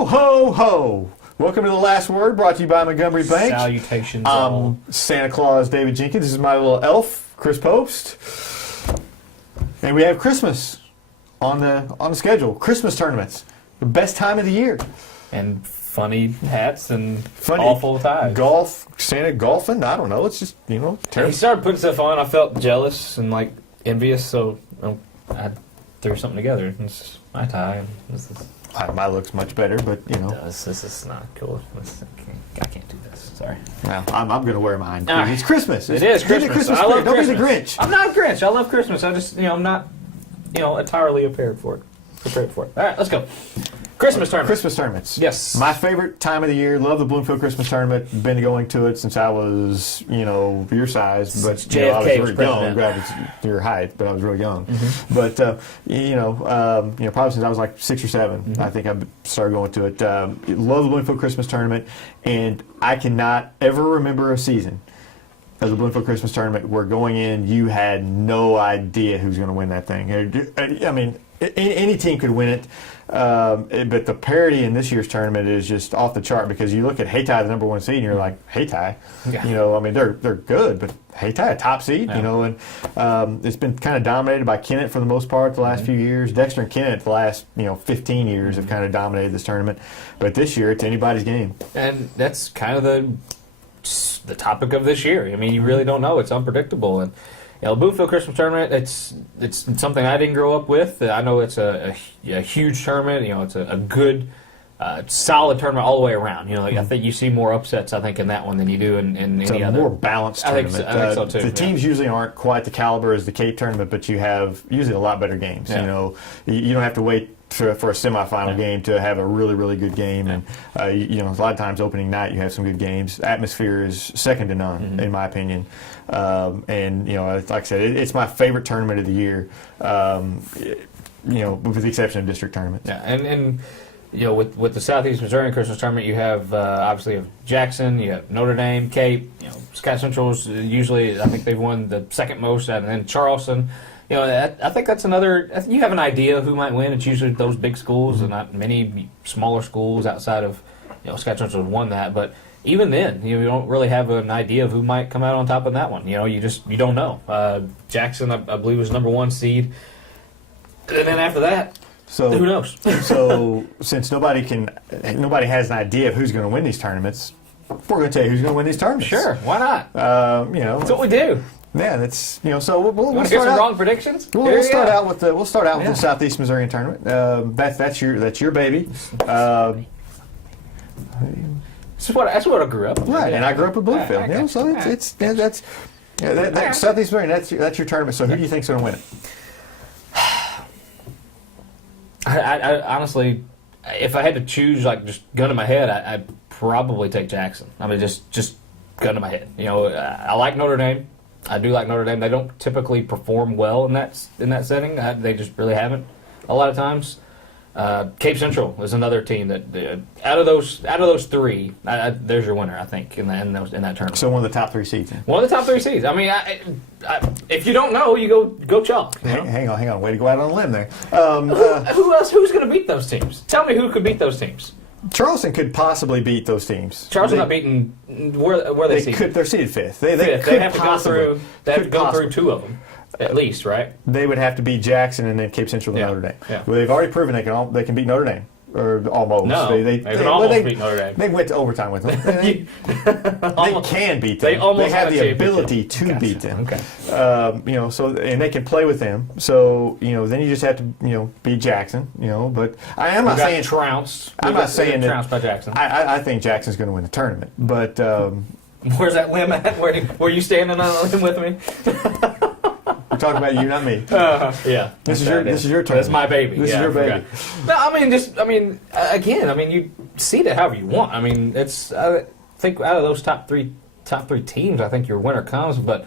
Ho, ho, ho. Welcome to The Last Word, brought to you by Montgomery Bank. Salutations all. Santa Claus David Jenkins. This is my little elf, Chris Post. And we have Christmas on the schedule. Christmas tournaments. The best time of the year. And funny hats and awful ties. Golf, Santa golfing, I don't know. It's just, terrible. He started putting stuff on. I felt jealous and envious, so I threw something together. It's my tie. And this is... My look's much better, but This is not cool. I can't do this. Sorry. Well, I'm going to wear mine. Right. It's Christmas. It is Christmas. I love Don't Christmas. be the Grinch. I'm not a Grinch. I love Christmas. I just, I'm not, entirely prepared for it. All right, let's go. Christmas tournament. Christmas tournaments. Yes. My favorite time of the year. Love the Bloomfield Christmas tournament. Been going to it since I was, your size. But JFK I was was really young. president. Your height, but I was really young. Mm-hmm. But probably since I was like 6 or 7, Mm-hmm. I think I started going to it. Love the Bloomfield Christmas tournament, and I cannot ever remember a season of the Bloomfield Christmas tournament where going in you had no idea who's going to win that thing. I mean, any team could win it. But the parity in this year's tournament is just off the chart because you look at Hayti, the number 1 seed, and you're like, Hayti? Yeah. They're good, but Hayti, a top seed, Yeah. and it's been kind of dominated by Kennett for the most part the last few years. Dexter and Kennett the last, 15 years have kind of dominated this tournament. But this year, it's anybody's game. And that's kind of the topic of this year. I mean, you really don't know. It's unpredictable. And Bloomfield Christmas Tournament, it's something I didn't grow up with. I know it's a huge tournament. It's a good, solid tournament all the way around. I think you see more upsets, in that one than you do in any other. It's a more balanced tournament. I think so too. The teams usually aren't quite the caliber as the Cape tournament, but you have usually a lot better games. Yeah. You don't have to wait for a semifinal game to have a really, really good game. And, a lot of times opening night you have some good games. Atmosphere is second to none, in my opinion. And, like I said, it's my favorite tournament of the year, with the exception of district tournaments. Yeah, and with the Southeast Missourian Christmas Tournament, you have, obviously, Jackson, you have Notre Dame, Cape, Scott Central's usually, I think they've won the second most, and then Charleston. I think that's another. You have an idea of who might win. It's usually those big schools, and not many smaller schools outside of. Scott Central won that, but even then, you don't really have an idea of who might come out on top of that one. You don't know. Jackson, I believe, was number 1 seed, and then after that, who knows? So since nobody has an idea of who's going to win these tournaments, we're going to tell you who's going to win these tournaments. Sure, why not? That's what we do. Yeah, that's So we'll want to start get some out. Wrong predictions. We'll start out with the Southeast Missourian tournament. That's your baby. That's what I grew up with. Right, and I grew up in Bloomfield. Right. That's Southeast Missourian. That's your tournament. So who do you think's going to win it? I honestly, if I had to choose, just gun to my head, I'd probably take Jackson. I mean, just gun to my head. I like Notre Dame. I do like Notre Dame. They don't typically perform well in that setting. They just really haven't a lot of times. Cape Central is another team that out of those 3, there's your winner, I think, in that tournament. So one of the top 3 seeds. One of the top 3 seeds. I mean, if you don't know, you go chalk. Hang on, way to go out on a limb there. Who else? Who's going to beat those teams? Tell me who could beat those teams. Charleston could possibly beat those teams. Charleston not beaten. Where they seeded? They're seeded 5th. They have to go through. They have to go through 2 of them, at least, right? They would have to beat Jackson and then Cape Central and Notre Dame. Yeah. Well, they've already proven they can beat Notre Dame. Or almost. No, they can almost beat Notre Dame. They went to overtime with them. They can beat them. They have the ability to beat them. Okay. And they can play with them. So then you just have to beat Jackson. But I'm not saying trounced. I'm not saying that trounced by Jackson. I think Jackson's going to win the tournament. But where's that limb at? Were you standing on a limb with me? We're talking about you, not me. Yeah. This is your turn. That's my baby. This is your baby. No, again, you seed it however you want. I mean, it's. I think out of those top three teams, I think your winner comes. But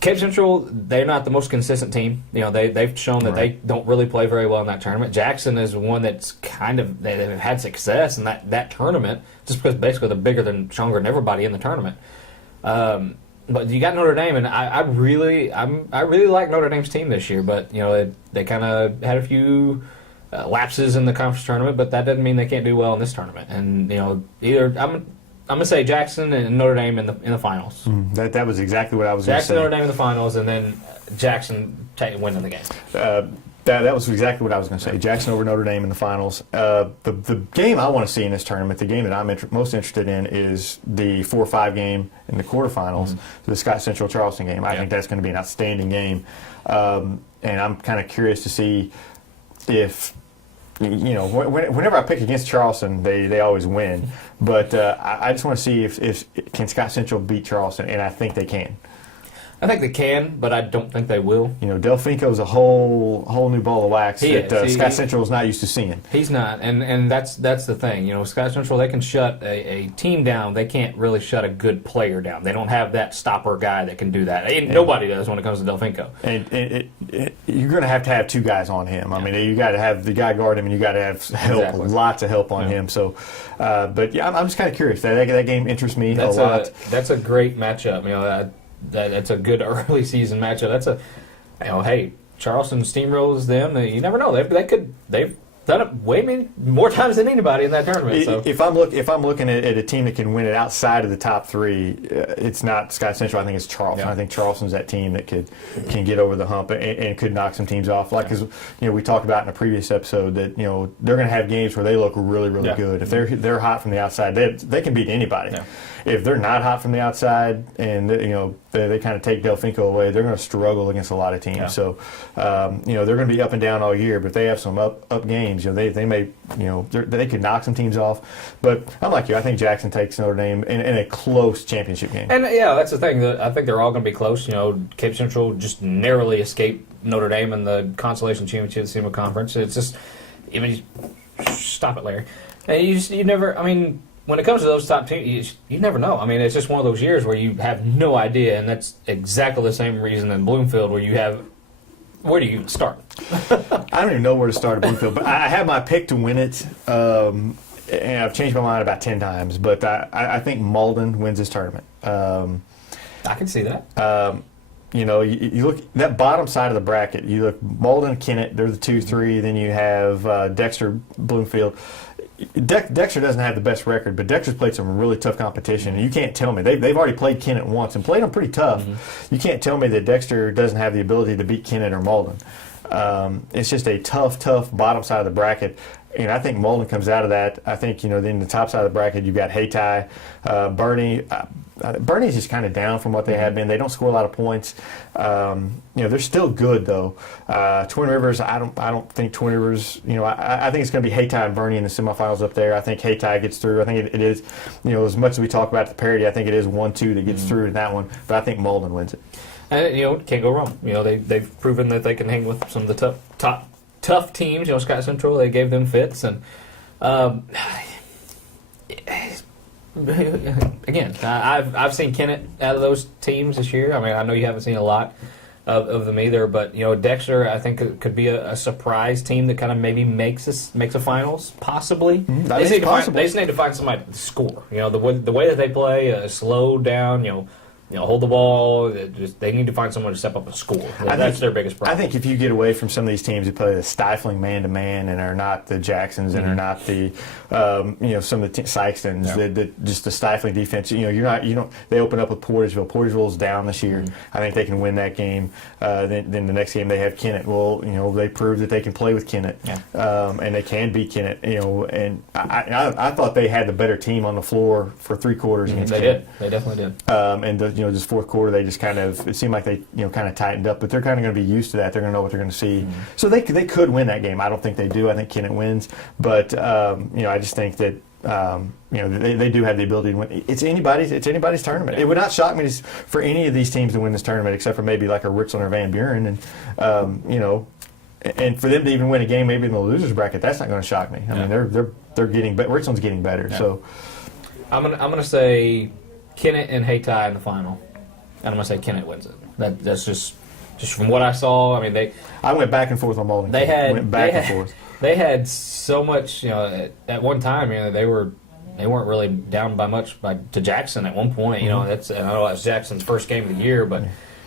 Cape Central, they're not the most consistent team. They've shown that they don't really play very well in that tournament. Jackson is one that's they've had success in that tournament just because basically they're bigger than, stronger than everybody in the tournament. But you got Notre Dame, and I really like Notre Dame's team this year. But they kind of had a few lapses in the conference tournament, but that doesn't mean they can't do well in this tournament. And either I'm gonna say Jackson and Notre Dame in the finals. That was exactly what I was going to say. Jackson, Notre Dame in the finals, and then Jackson winning the game. That was exactly what I was going to say. Jackson over Notre Dame in the finals. The game I want to see in this tournament, the game that I'm most interested in, is the 4-5 game in the quarterfinals, the Scott Central Charleston game. I think that's going to be an outstanding game, and I'm kind of curious to see if, whenever I pick against Charleston, they always win. But I just want to see if can Scott Central beat Charleston, and I think they can. I think they can, but I don't think they will. Delfinco's a whole new ball of wax Scott Central is not used to seeing. He's not, and that's the thing. Scott Central, they can shut a team down. They can't really shut a good player down. They don't have that stopper guy that can do that. And nobody does when it comes to Delfinco. And you're going to have two guys on him. I mean, you got to have the guy guard him, and you got to have help, lots of help on him. So, but yeah, I'm just kind of curious. That game interests me a lot. That's a great matchup. That's a good early season matchup. Hey, Charleston steamrolls them. You never know. They've done it way more times than anybody in that tournament. So if I'm looking at a team that can win it outside of the top three, it's not Scott Central. I think it's Charleston. I think Charleston's that team that can get over the hump and could knock some teams off. Because we talked about in a previous episode that they're going to have games where they look really good. If they're hot from the outside, they can beat anybody. Yeah. If they're not hot from the outside and they kind of take Delfinco away, they're going to struggle against a lot of teams. Yeah. So they're going to be up and down all year, but they have some up games. They may they could knock some teams off. But I'm like you. I think Jackson takes Notre Dame in a close championship game. And that's the thing. I think they're all going to be close. Cape Central just narrowly escaped Notre Dame in the consolation championship SEMA conference. It's just stop it, Larry. And you never. I mean, when it comes to those top teams, you never know. I mean, it's just one of those years where you have no idea, and that's exactly the same reason in Bloomfield where you have. Where do you even start? I don't even know where to start at Bloomfield, but I have my pick to win it, and I've changed my mind about 10 times. But I think Malden wins this tournament. I can see that. You look that bottom side of the bracket. You look Malden, Kennett. They're the 2-3. Then you have Dexter, Bloomfield. Dexter doesn't have the best record, but Dexter's played some really tough competition. And you can't tell me they've already played Kennett once and played them pretty tough. You can't tell me that Dexter doesn't have the ability to beat Kennett or Malden. It's just a tough bottom side of the bracket. And I think Malden comes out of that. I think, then the top side of the bracket, you've got Hayti, Bernie. Bernie's just kind of down from what they have been. They don't score a lot of points. They're still good, though. Twin Rivers, I don't think Twin Rivers, I think it's going to be Hayti and Bernie in the semifinals up there. I think Hayti gets through. I think it is, as much as we talk about the parity, I think it is 1-2 that gets through in that one. But I think Malden wins it. And, can't go wrong. They've proven that they can hang with some of the tough teams. Scott Central, they gave them fits, and again, I've seen Kennett out of those teams this year. I mean, I know you haven't seen a lot of them either, but Dexter, I think it could be a surprise team that kind of maybe makes a finals, possibly. They just need to find somebody to score. The way that they play, slow down. Hold the ball. They need to find someone to step up and score. That's their biggest problem. I think if you get away from some of these teams who play the stifling man-to-man and are not the Jacksons and are not the, some of the Sykestons, just the stifling defense. They open up with Porterville. Porterville's down this year. I think they can win that game. Then the next game they have Kennett. Well, they prove that they can play with Kennett, and they can beat Kennett. And I thought they had the better team on the floor for 3 quarters against Kennett. They definitely did. This fourth quarter, they just it seemed like they, kind of tightened up, but they're kind of going to be used to that. They're going to know what they're going to see. So they could win that game. I don't think they do. I think Kennett wins, but I just think that they do have the ability to win. It's anybody's tournament. It would not shock me for any of these teams to win this tournament, except for maybe like a Richland or Van Buren, and and for them to even win a game maybe in the losers bracket, that's not going to shock me. I mean, they're getting better. Richland's getting better. Yeah. So I'm gonna say Kennett and Hayti in the final, and I'm going to say Kennett wins it. That's just from what I saw. I mean, I went back and forth on Malden. They had so much. At one time, they weren't really down by much to Jackson at one point. I know that's Jackson's first game of the year, but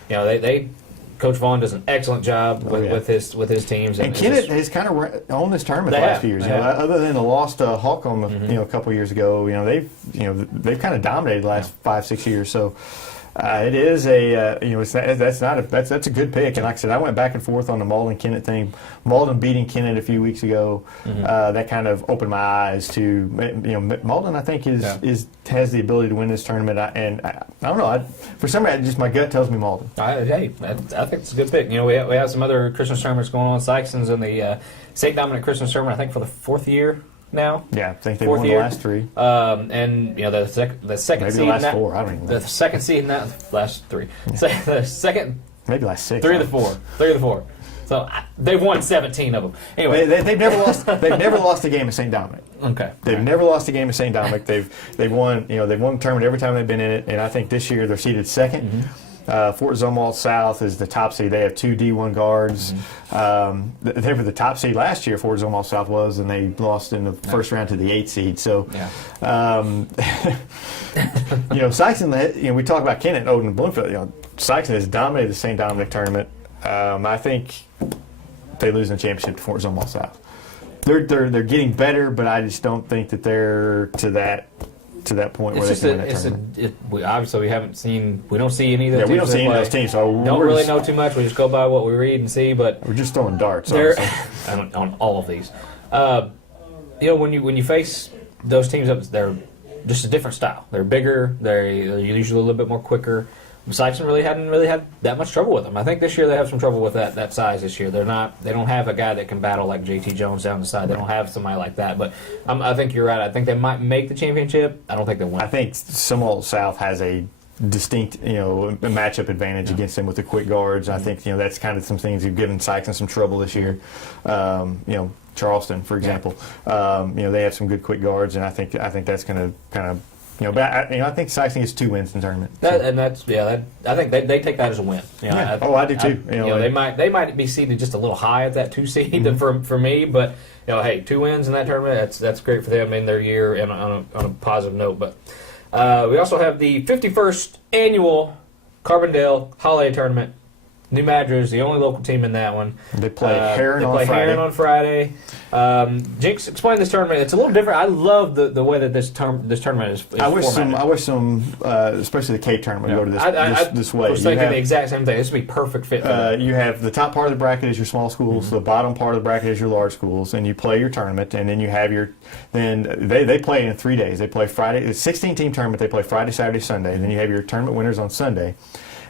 they Coach Vaughn does an excellent job with his teams. And Kennett has kind of owned this tournament the last few years. Other than the lost Hawk on a couple years ago, they've kind of dominated the last 5-6 years. So. It is that's a good pick, and like I said, I went back and forth on the Malden Kennett thing. Malden beating Kennett a few weeks ago, that kind of opened my eyes to Malden. I think has the ability to win this tournament, and I don't know. For some reason, just my gut tells me Malden. I think it's a good pick. We have some other Christmas tournaments going on. Sykeston's in the St. Dominic Christmas tournament, I think, for the 4th year now. Yeah, I think they won the last 3. And the second maybe seed the last 4. I don't even know. The second seed in that last 3. Yeah. The second maybe last 6. 3 of the 4. 3 of the 4. So they've won 17 of them. Anyway, they've never lost. They've never lost a game at St. Dominic. Okay. They've never lost a game at St. Dominic. They've won. They've won the tournament every time they've been in it. And I think this year they're seeded 2nd. Fort Zumwalt South is the top seed. They have 2 D1 guards. They were the top seed last year, Fort Zumwalt South was, and they lost in the first round to the 8th seed. So, Sykeston, we talk about Kennett, Odin, and Bloomfield. Sykeston has dominated the St. Dominic tournament. I think they lose in the championship to Fort Zumwalt South. They're getting better, but I just don't think that they're to that point where they can win that tournament. We don't see any of those teams. We don't see any of those teams, so don't really know too much. We just go by what we read and see, but we're just throwing darts on all of these. When you face those teams up, they're just a different style. They're bigger. They're usually a little bit more quicker. Sykeston hadn't had that much trouble with them. I think this year they have some trouble with that size this year. They don't have a guy that can battle like JT Jones down the side. They don't have somebody like that. But I think you're right. I think they might make the championship. I don't think they win. I think Sumwalt South has a distinct matchup advantage against them with the quick guards. I think that's kind of some things that have given Sykeston some trouble this year. Charleston, for example, they have some good quick guards, and I think that's going to kind of. But I think Sykeston gets 2 wins in the tournament. I think they take that as a win. I do too. They might be seated just a little high at that 2 seed for me, but hey, 2 wins in that tournament, that's great for them in their year and on a positive note. But we also have the 51st annual Carbondale Holiday Tournament. New Madras, the only local team in that one. They play Heron on Friday. Jinx, explain this tournament. It's a little different. I love the way that this tournament is I wish some, especially the Cape tournament, would go to this way. I was thinking the exact same thing. This would be perfect fit for them. You have the top part of the bracket is your small schools, the bottom part of the bracket is your large schools, and you play your tournament, and then you have they play in 3 days. They play Friday, it's a 16-team tournament. They play Friday, Saturday, Sunday, and then you have your tournament winners on Sunday.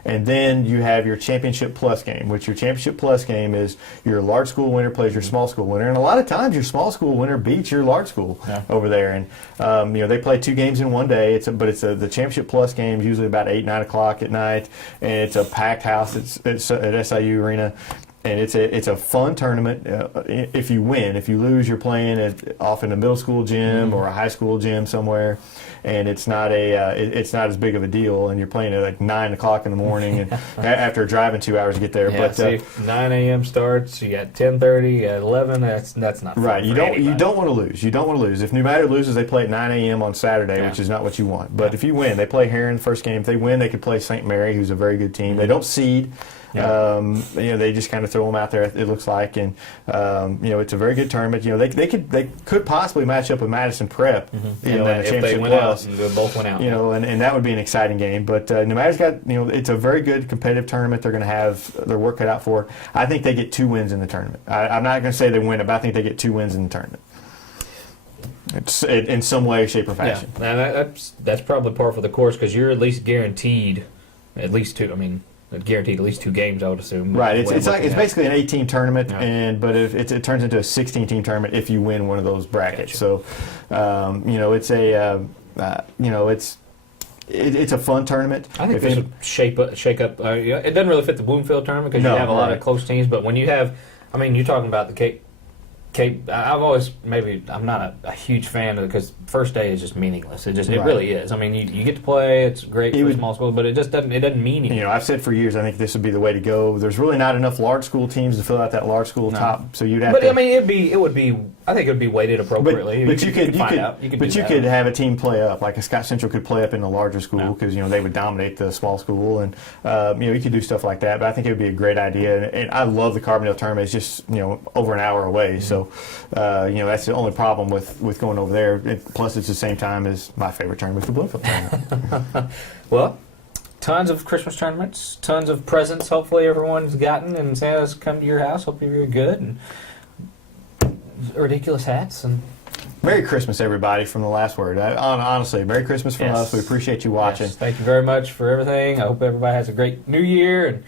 And then you have your Championship Plus game, which your Championship Plus game is your large school winner plays your small school winner. And a lot of times your small school winner beats your large school over there. And, they play 2 games in one day. The Championship Plus game is usually about 8, 9 o'clock at night. And it's a packed house at SIU Arena. And it's a fun tournament if you win. If you lose, you're playing off in a middle school gym or a high school gym somewhere, and it's not it's not as big of a deal. And you're playing at like 9 o'clock in the morning, and after driving 2 hours to get there. Yeah, but 9 a.m. starts. You got 10:30, you got 11. That's not fun right. You for don't want to lose. You don't want to lose. If New Madrid loses, they play at 9 a.m. on Saturday, which is not what you want. But if you win, they play Heron the first game. If they win, they could play St. Mary, who's a very good team. They don't seed. They just kind of throw them out there. It looks like, and it's a very good tournament. They could possibly match up with Madison Prep. In the Championship Plus. They both went out. And that would be an exciting game. But Nevada's got it's a very good competitive tournament. They're going to have their work cut out for it. I think they get 2 wins in the tournament. I'm not going to say they win it, but I think they get 2 wins in the tournament. It's in some way, shape, or fashion. Yeah, that's probably par for the course because you're at least guaranteed at least 2. I mean. Guaranteed at least 2 games, I would assume. Right. It's basically an 18 tournament, but it turns into a 16-team tournament if you win one of those brackets. Gotcha. So, it's a fun tournament. I think this would shake up. It doesn't really fit the Bloomfield tournament because you have a lot of close teams. But when you have, you're talking about the Cape. I'm not a huge fan of it because first day is just meaningless. It really is. You get to play. It's great for small schools, but it doesn't mean anything. I've said for years I think this would be the way to go. There's really not enough large school teams to fill out that large school top, so you'd have. But it would be I think it would be weighted appropriately. But you could find out. You could have a team play up, like a Scott Central could play up in the larger school because they would dominate the small school, and you could do stuff like that. But I think it would be a great idea, and I love the Carbondale tournament. It's just over an hour away, so that's the only problem with going over there. Plus, it's the same time as my favorite tournament, the Bloomfield tournament. Well, tons of Christmas tournaments, tons of presents. Hopefully, everyone's gotten, and Santa's come to your house. Hope you're good and ridiculous hats and Merry Christmas, everybody, from the last word. Honestly, Merry Christmas from us. We appreciate you watching. Yes. Thank you very much for everything. I hope everybody has a great new year, and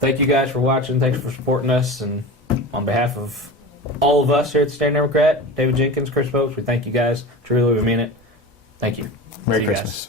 thank you guys for watching. Thanks for supporting us, and on behalf of all of us here at the Standard Democrat, David Jenkins, Chris Popes, we thank you guys. Truly, we mean it. Thank you. Merry Christmas.